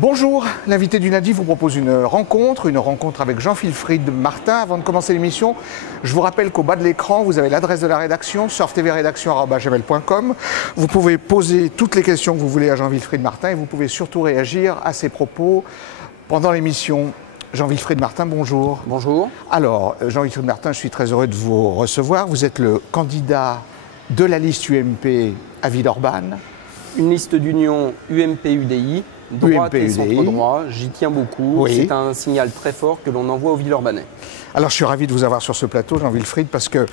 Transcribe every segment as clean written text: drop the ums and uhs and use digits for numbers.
Bonjour, l'invité du lundi vous propose une rencontre avec Jean-Wilfried Martin. Avant de commencer l'émission, je vous rappelle qu'au bas de l'écran, vous avez l'adresse de la rédaction, surftvredactions@gmail.com. Vous pouvez poser toutes les questions que vous voulez à Jean-Wilfried Martin et vous pouvez surtout réagir à ses propos pendant l'émission. Jean-Wilfried Martin, bonjour. Bonjour. Alors, Jean-Wilfried Martin, je suis très heureux de vous recevoir. Vous êtes le candidat de la liste UMP à Villeurbanne. Une liste d'union UMP-UDI, droite et centre-droit, j'y tiens beaucoup. Oui. C'est un signal très fort que l'on envoie aux Villeurbanais. Alors je suis ravi de vous avoir sur ce plateau, Jean-Wilfried, parce que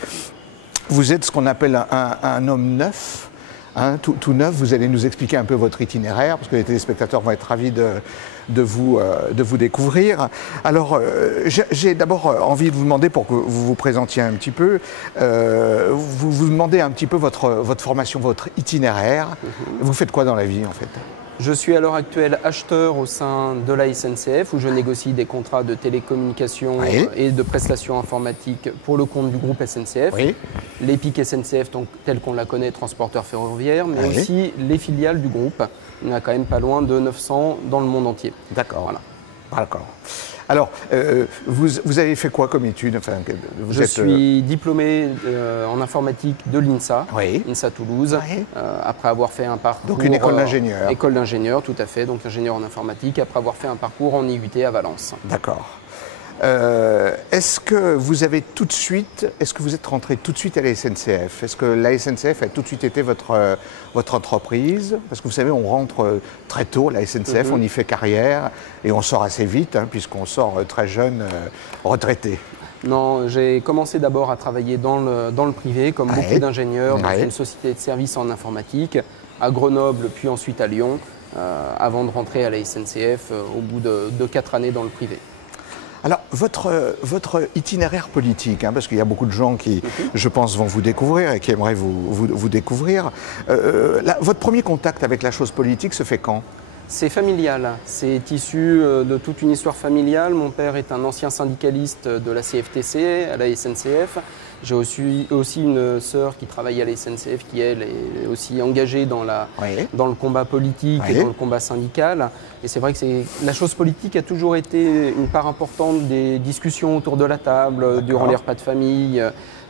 vous êtes ce qu'on appelle un homme neuf, hein, tout neuf. Vous allez nous expliquer un peu votre itinéraire, parce que les téléspectateurs vont être ravis de vous découvrir. Alors, j'ai d'abord envie de vous demander, pour que vous vous présentiez un petit peu, vous demandez un petit peu votre formation, votre itinéraire. Vous faites quoi dans la vie, en fait ? Je suis à l'heure actuelle acheteur au sein de la SNCF, où je négocie des contrats de télécommunications et de prestations informatiques pour le compte du groupe SNCF. Oui. L'EPIC SNCF, tel qu'on la connaît, transporteur ferroviaire, mais aussi les filiales du groupe. Il y en a quand même pas loin de 900 dans le monde entier. D'accord. Voilà. D'accord. Alors, vous avez fait quoi comme études? Enfin, je suis diplômé en informatique de l'INSA, INSA Toulouse, après avoir fait un parcours... Donc une école d'ingénieur. École d'ingénieur, tout à fait, donc ingénieur en informatique, après avoir fait un parcours en IUT à Valence. D'accord. Est-ce que vous êtes rentré tout de suite à la SNCF? Est-ce que la SNCF a tout de suite été votre entreprise? Parce que vous savez, on rentre très tôt à la SNCF, on y fait carrière et on sort assez vite, hein, puisqu'on sort très jeune, retraité. Non, j'ai commencé d'abord à travailler dans le privé, comme beaucoup d'ingénieurs, dans une société de services en informatique, à Grenoble, puis ensuite à Lyon, avant de rentrer à la SNCF au bout de 4 années dans le privé. Alors, votre itinéraire politique, hein, parce qu'il y a beaucoup de gens qui, je pense, vont vous découvrir et qui aimeraient vous découvrir. Votre premier contact avec la chose politique se fait quand? C'est familial. C'est issu de toute une histoire familiale. Mon père est un ancien syndicaliste de la CFTC à la SNCF. J'ai aussi une sœur qui travaille à la SNCF qui, elle, est aussi engagée dans le combat politique et dans le combat syndical. Et c'est vrai que la chose politique a toujours été une part importante des discussions autour de la table, durant les repas de famille,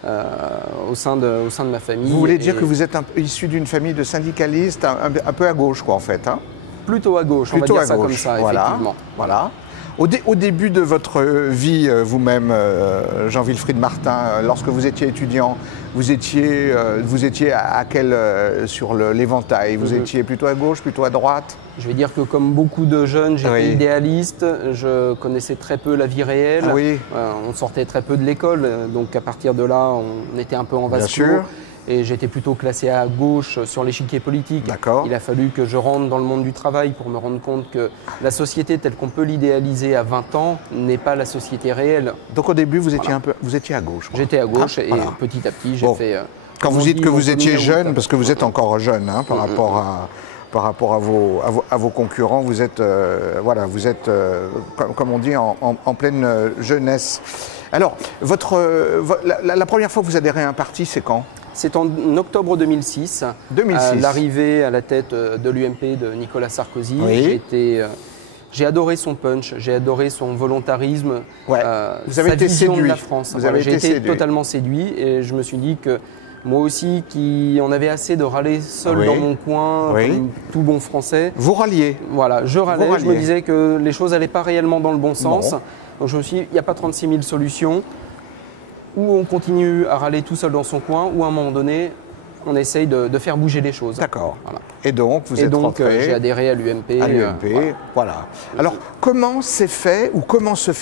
au sein de ma famille. Vous voulez dire que vous êtes issu d'une famille de syndicalistes un peu à gauche, quoi, en fait, hein? Plutôt à gauche, on va dire ça comme ça, effectivement. Voilà. Au début de votre vie, vous-même, Jean-Wilfried Martin, lorsque vous étiez étudiant, vous étiez sur l'éventail? Vous étiez plutôt à gauche, plutôt à droite? Je vais dire que comme beaucoup de jeunes, j'étais idéaliste, je connaissais très peu la vie réelle, on sortait très peu de l'école, donc à partir de là, on était un peu en vase clos. Et j'étais plutôt classé à gauche sur l'échiquier politique. Il a fallu que je rentre dans le monde du travail pour me rendre compte que la société telle qu'on peut l'idéaliser à 20 ans n'est pas la société réelle. Donc au début, vous étiez à gauche? J'étais à gauche et petit à petit, j'ai fait... Quand vous dites que vous étiez jeune, parce que vous êtes encore jeune hein, par rapport à vos concurrents, vous êtes, comme on dit, en pleine jeunesse. Alors, la première fois que vous adhérez à un parti, c'est quand? C'est en octobre 2006, l'arrivée à la tête de l'UMP de Nicolas Sarkozy. J'ai adoré son punch, j'ai adoré son volontarisme, vous avez sa été vision séduit. de la France. J'ai été totalement séduit et je me suis dit que moi aussi, on avait assez de râler seul dans mon coin, comme tout bon Français. Vous râliez? Voilà, je râlais, je me disais que les choses n'allaient pas réellement dans le bon sens. Donc je me suis dit, il n'y a pas 36 000 solutions. Ou on continue à râler tout seul dans son coin, ou à un moment donné, on essaye de faire bouger les choses. D'accord. Voilà. Et donc, vous êtes rentré... j'ai adhéré à l'UMP. À l'UMP, voilà. Alors, comment se fait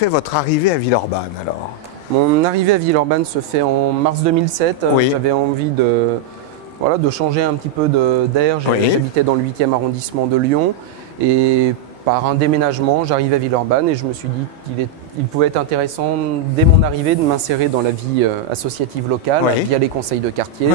votre arrivée à Villeurbanne, alors? Mon arrivée à Villeurbanne se fait en mars 2007. J'avais envie de changer un petit peu d'air. J'habitais dans le 8e arrondissement de Lyon. Et par un déménagement, j'arrive à Villeurbanne et je me suis dit qu'il pouvait être intéressant, dès mon arrivée, de m'insérer dans la vie associative locale via les conseils de quartier.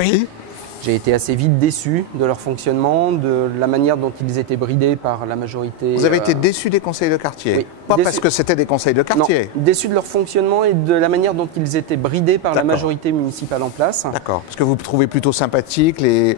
J'ai été assez vite déçu de leur fonctionnement, de la manière dont ils étaient bridés par la majorité. Vous avez été déçu des conseils de quartier? Oui. Pas Déçu. parce que c'était des conseils de quartier? Non, déçu de leur fonctionnement et de la manière dont ils étaient bridés par la majorité municipale en place. D'accord. Parce que vous trouvez plutôt sympathiques les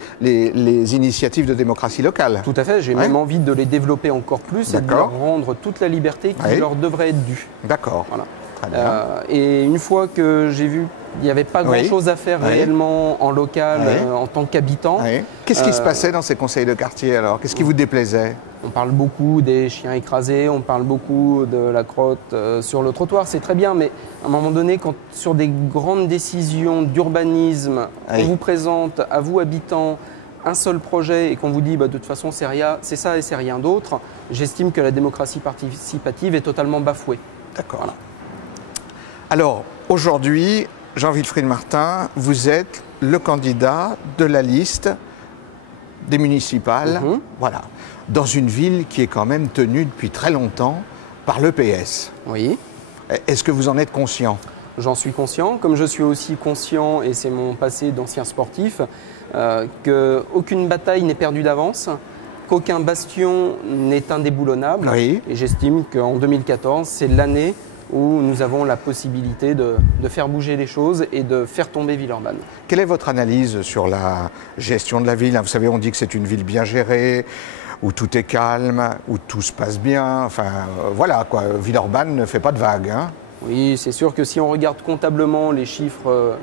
initiatives de démocratie locale? Tout à fait. J'ai même envie de les développer encore plus et de leur rendre toute la liberté qui leur devrait être due. D'accord. Voilà. Très bien. Et une fois que j'ai vu qu'il n'y avait pas grand-chose à faire réellement en local, en tant qu'habitant. Qu'est-ce qui se passait dans ces conseils de quartier alors? Qu'est-ce qui vous déplaisait? On parle beaucoup des chiens écrasés, on parle beaucoup de la crotte sur le trottoir, c'est très bien, mais à un moment donné, quand sur des grandes décisions d'urbanisme, on vous présente, à vous habitants, un seul projet et qu'on vous dit de toute façon c'est ça et c'est rien d'autre, j'estime que la démocratie participative est totalement bafouée. D'accord. Voilà. Alors, aujourd'hui, Jean-Wilfried Martin, vous êtes le candidat de la liste des municipales, voilà, dans une ville qui est quand même tenue depuis très longtemps par l'EPS. Oui. Est-ce que vous en êtes conscient? J'en suis conscient, comme je suis aussi conscient, et c'est mon passé d'ancien sportif, qu'aucune bataille n'est perdue d'avance, qu'aucun bastion n'est indéboulonnable. Oui. Et j'estime qu'en 2014, c'est l'année où nous avons la possibilité de faire bouger les choses et de faire tomber Villeurbanne. Quelle est votre analyse sur la gestion de la ville? Vous savez, on dit que c'est une ville bien gérée, où tout est calme, où tout se passe bien. Enfin, voilà, quoi. Villeurbanne ne fait pas de vagues. Hein. Oui, c'est sûr que si on regarde comptablement les chiffres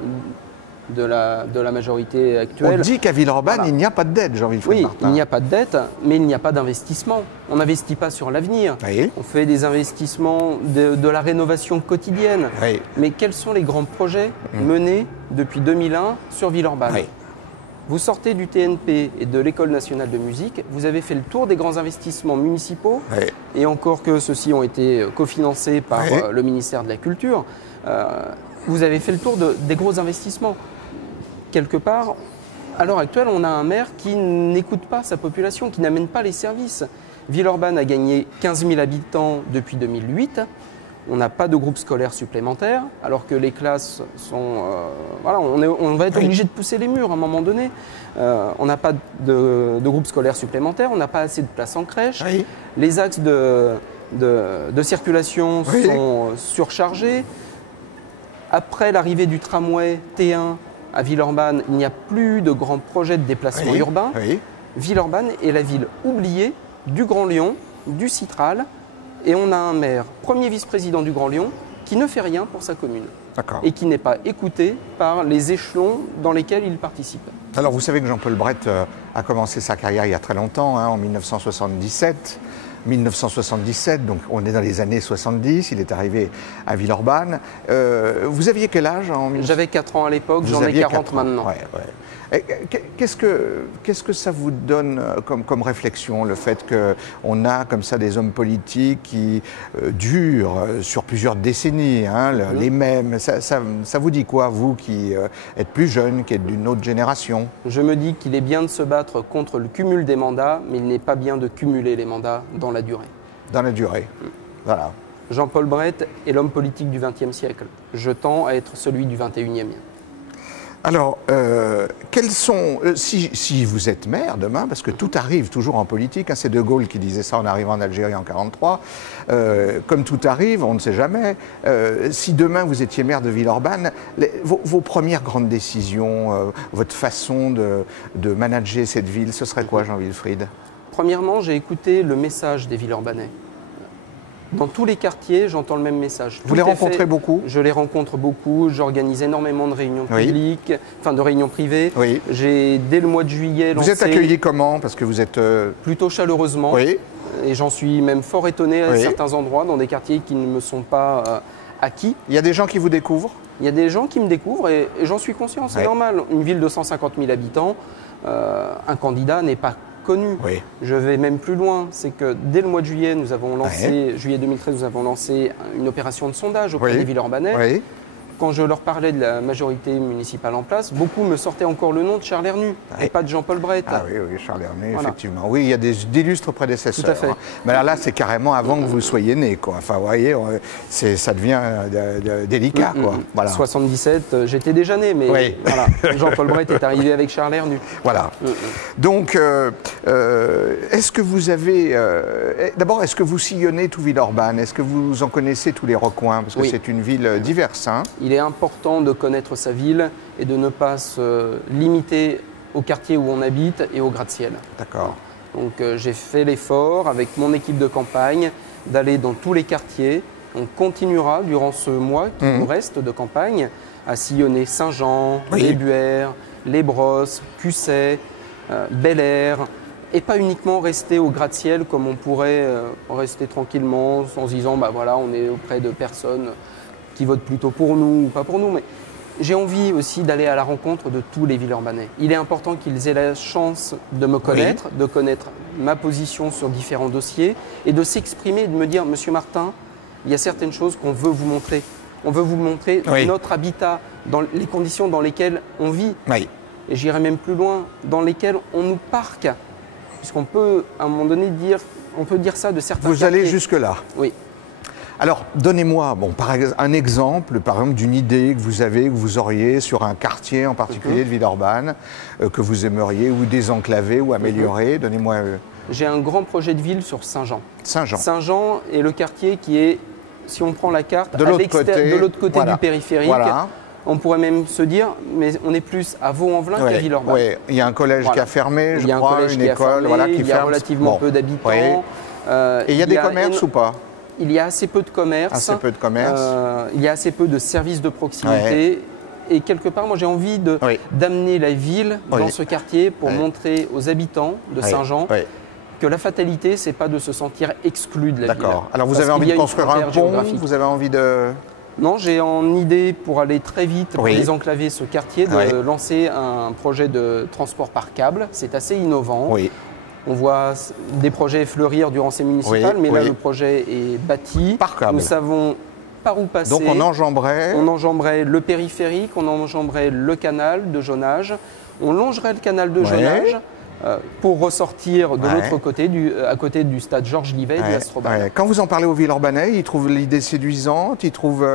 de la majorité actuelle... On dit qu'à Villeurbanne, il n'y a pas de dette, Jean-Wilfried Martin. Oui, il n'y a pas de dette, mais il n'y a pas d'investissement. On n'investit pas sur l'avenir. Oui. On fait des investissements de la rénovation quotidienne. Oui. Mais quels sont les grands projets menés depuis 2001 sur Villeurbanne? Oui. Vous sortez du TNP et de l'École nationale de musique, vous avez fait le tour des grands investissements municipaux, et encore que ceux-ci ont été cofinancés par le ministère de la Culture, vous avez fait le tour des gros investissements. Quelque part, à l'heure actuelle, on a un maire qui n'écoute pas sa population, qui n'amène pas les services. Villeurbanne a gagné 15 000 habitants depuis 2008. On n'a pas de groupe scolaire supplémentaire, alors que les classes sont... voilà, on va être obligé de pousser les murs à un moment donné. On n'a pas de groupe scolaire supplémentaire, on n'a pas assez de places en crèche. Les axes de circulation sont surchargés. Après l'arrivée du tramway T1 à Villeurbanne, il n'y a plus de grands projets de déplacement urbain. Villeurbanne est la ville oubliée du Grand Lyon, du Citral. Et on a un maire, premier vice-président du Grand Lyon, qui ne fait rien pour sa commune. Et qui n'est pas écouté par les échelons dans lesquels il participe. Alors vous savez que Jean-Paul Brett a commencé sa carrière il y a très longtemps, hein, en 1977. 1977, donc on est dans les années 70, il est arrivé à Villeurbanne. Vous aviez quel âge en... J'avais 4 ans à l'époque, j'en ai 40 maintenant. Qu'est-ce que ça vous donne comme réflexion, le fait qu'on a comme ça des hommes politiques qui durent sur plusieurs décennies, hein, les mêmes? Ça vous dit quoi, vous qui êtes plus jeune, qui êtes d'une autre génération? Je me dis qu'il est bien de se battre contre le cumul des mandats, mais il n'est pas bien de cumuler les mandats dans la durée. Dans la durée, voilà. Jean-Paul Brett est l'homme politique du XXe siècle. Je tends à être celui du XXIe. Alors, quels sont, si vous êtes maire demain, parce que tout arrive toujours en politique, hein, c'est De Gaulle qui disait ça en arrivant en Algérie en 1943, comme tout arrive, on ne sait jamais, si demain vous étiez maire de Villeurbanne, vos premières grandes décisions, votre façon de manager cette ville, ce serait quoi, Jean-Wilfried? Premièrement, j'ai écouté le message des Villeurbanais. Dans tous les quartiers, j'entends le même message. Vous les rencontrez beaucoup? Je les rencontre beaucoup. J'organise énormément de réunions publiques, enfin de réunions privées. J'ai, dès le mois de juillet, lancé... Vous êtes accueilli comment? Parce que vous êtes... Plutôt chaleureusement. Et j'en suis même fort étonné à certains endroits, dans des quartiers qui ne me sont pas acquis. Il y a des gens qui vous découvrent? Il y a des gens qui me découvrent et j'en suis conscient, c'est normal. Une ville de 150 000 habitants, un candidat n'est pas connu. Je vais même plus loin, c'est que dès le mois de juillet, nous avons lancé, juillet 2013, nous avons lancé une opération de sondage auprès des Villeurbanais. quand je leur parlais de la majorité municipale en place, beaucoup me sortaient encore le nom de Charles Hernu et pas de Jean-Paul Brett. Ah oui, oui, Charles Hernu, effectivement. Oui, il y a d'illustres prédécesseurs. Tout à fait. Mais alors là, c'est carrément avant que vous soyez né, quoi. Enfin, vous voyez, ça devient délicat, quoi. Voilà. 77, j'étais déjà né, mais oui. voilà, Jean-Paul Brett est arrivé avec Charles Hernu. Voilà. Donc, est-ce que vous avez... D'abord, est-ce que vous sillonnez tout Villeurbanne? Est-ce que vous en connaissez tous les recoins? Parce que c'est une ville diverse, hein. Il est important de connaître sa ville et de ne pas se limiter au quartier où on habite et au gratte-ciel. D'accord. Donc j'ai fait l'effort avec mon équipe de campagne d'aller dans tous les quartiers. On continuera durant ce mois qui nous reste de campagne à sillonner Saint-Jean, les Buères, les Brosses, Cusset, Bel Air, et pas uniquement rester au gratte-ciel comme on pourrait rester tranquillement en se disant bah voilà, on est auprès de personnes qui votent plutôt pour nous ou pas pour nous. Mais j'ai envie aussi d'aller à la rencontre de tous les Villeurbanais. Il est important qu'ils aient la chance de me connaître, de connaître ma position sur différents dossiers et de s'exprimer et de me dire « Monsieur Martin, il y a certaines choses qu'on veut vous montrer. On veut vous montrer notre habitat, dans les conditions dans lesquelles on vit. Et j'irai même plus loin, dans lesquelles on nous parque. Puisqu'on peut, à un moment donné, on peut dire ça de certains quartiers. Vous allez jusque-là? Oui. Alors, donnez-moi un exemple, par exemple, d'une idée que vous auriez sur un quartier en particulier de Villeurbanne, que vous aimeriez ou désenclaver ou améliorer. Donnez-moi... J'ai un grand projet de ville sur Saint-Jean. Saint-Jean. Saint-Jean est le quartier qui est, si on prend la carte, de l'autre côté du périphérique. Voilà. On pourrait même se dire, mais on est plus à Vaux-en-Velin qu'à Villeurbanne. Oui, il y a un collège qui a fermé, je crois, une école qui ferme. Il y a relativement peu d'habitants. Et il y a des commerces ou pas? Il y a assez peu de commerces. Assez peu de commerces. Il y a assez peu de services de proximité. Et quelque part, moi, j'ai envie d'amener la ville dans ce quartier pour montrer aux habitants de Saint-Jean que la fatalité, c'est pas de se sentir exclu de la ville. D'accord. Alors, vous avez envie de construire un pont? Vous avez envie de... Non, j'ai en idée, pour aller très vite, pour désenclaver ce quartier, de lancer un projet de transport par câble. C'est assez innovant. On voit des projets fleurir durant ces municipales, mais là, le projet est bâti. Par câble. Nous savons par où passer. Donc, on enjamberait... On enjamberait le périphérique, on enjamberait le canal de Jonage, on longerait le canal de Jonage pour ressortir de l'autre côté, à côté du stade Georges Livet de l'Astrobal. Quand vous en parlez aux Villeurbanais, ils trouvent l'idée séduisante, ils trouvent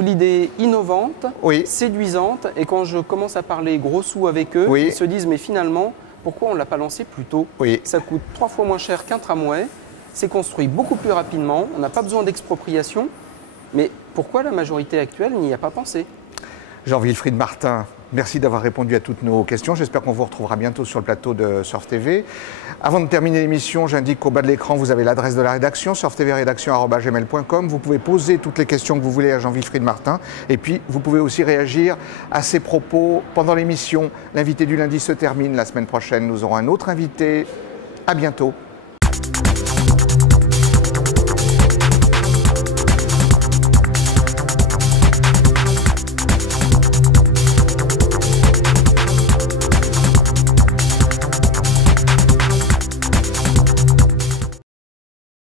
l'idée innovante, séduisante, et quand je commence à parler gros sous avec eux, ils se disent mais finalement, pourquoi on ne l'a pas lancé plus tôt? Ça coûte 3 fois moins cher qu'un tramway, c'est construit beaucoup plus rapidement, on n'a pas besoin d'expropriation, mais pourquoi la majorité actuelle n'y a pas pensé? Jean-Wilfried Martin, merci d'avoir répondu à toutes nos questions. J'espère qu'on vous retrouvera bientôt sur le plateau de Surf TV. Avant de terminer l'émission, j'indique qu'au bas de l'écran, vous avez l'adresse de la rédaction, surftvrédaction@gmail.com. Vous pouvez poser toutes les questions que vous voulez à Jean-Wilfried Martin. Et puis, vous pouvez aussi réagir à ses propos pendant l'émission. L'invité du lundi se termine. La semaine prochaine, nous aurons un autre invité. À bientôt.